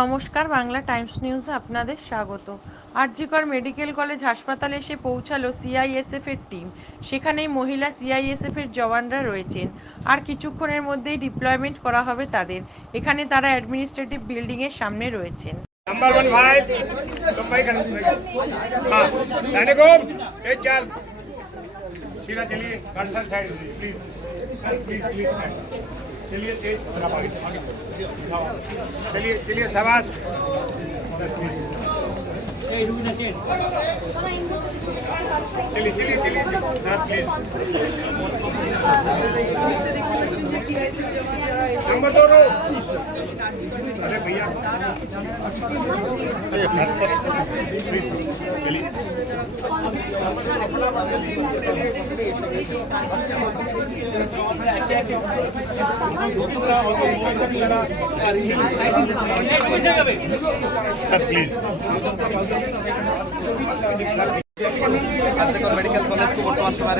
নমস্কার, বাংলা টাইমস নিউজে আপনাদের স্বাগত। আরজিকর মেডিকেল কলেজ হাসপাতালে এসে পৌঁছালো সিআইএসএফ এর টিম। সেখানেই মহিলা সিআইএসএফ এর জওয়ানরা রয়েছেন। আর কিছুক্ষণের মধ্যেই ডিপ্লয়মেন্ট করা হবে তাদের। এখানে তারা অ্যাডমিনিস্ট্রেটিভ বিল্ডিং এর সামনে রয়েছেন। नंबर 1 भाई तुम भाई कर हां जाने को ए चल सीधा चलिए cursor side please sir please please चलिए तेज आगे आगे चलिए चलिए शाबाश चलिए चलिए चलिए सर प्लीज नंबर 2 रो अरे भैया चलिए सर प्लीज मेडिकल कॉलेज को बर्तमान समय